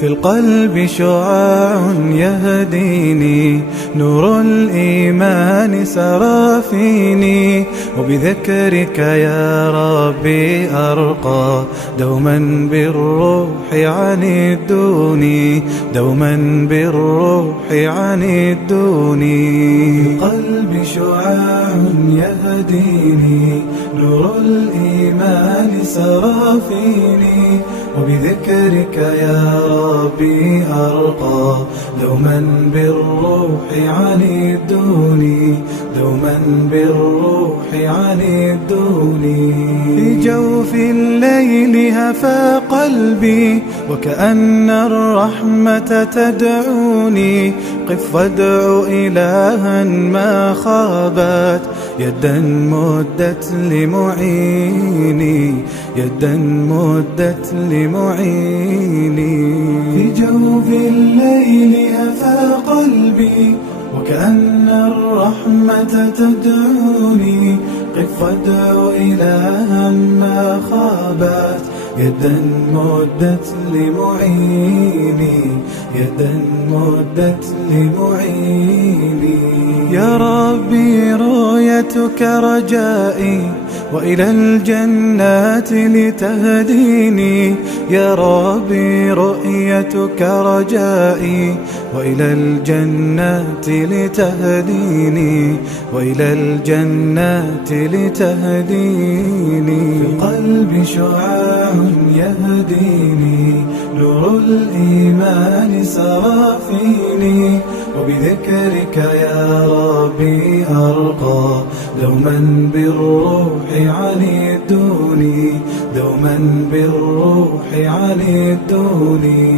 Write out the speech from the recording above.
في القلب شعاع يهديني، نور الإيمان سرى فيني، وبذكرك يا ربي أرقى، دوما بالروح عن الدوني، دوما بالروح عن الدوني. في القلب شعاع يهديني، نور الإيمان سرى فيني، وبذكرك يا ربي أرقى، دوما بالروح عن الدوني، دوما بالروح عن الدوني. في جوف الليل هفى قلبي، وكأن الرحمة تدعوني، قف وادع إلها ما خابت، يدا مدت لمعيني، يدا مدت لمعيني. في جوف الليل هفى قلبي، وكأن الرحمة تدعوني، قف وادع إلها ما خابت، يدا مدت لمعيني، يدا مدت لمعيني. يا ربي رؤيتك رجائي، وإلى الجنات لتهديني، يا ربي رؤيتك رجائي، وإلى الجنات لتهديني، وإلى الجنات لتهديني. في القلب شعاع يهديني، نور الإيمان سرى فيني، وبذكرك يا ربي أرقى، دوما بالروح عن الدوني، دوما بالروح عن الدوني.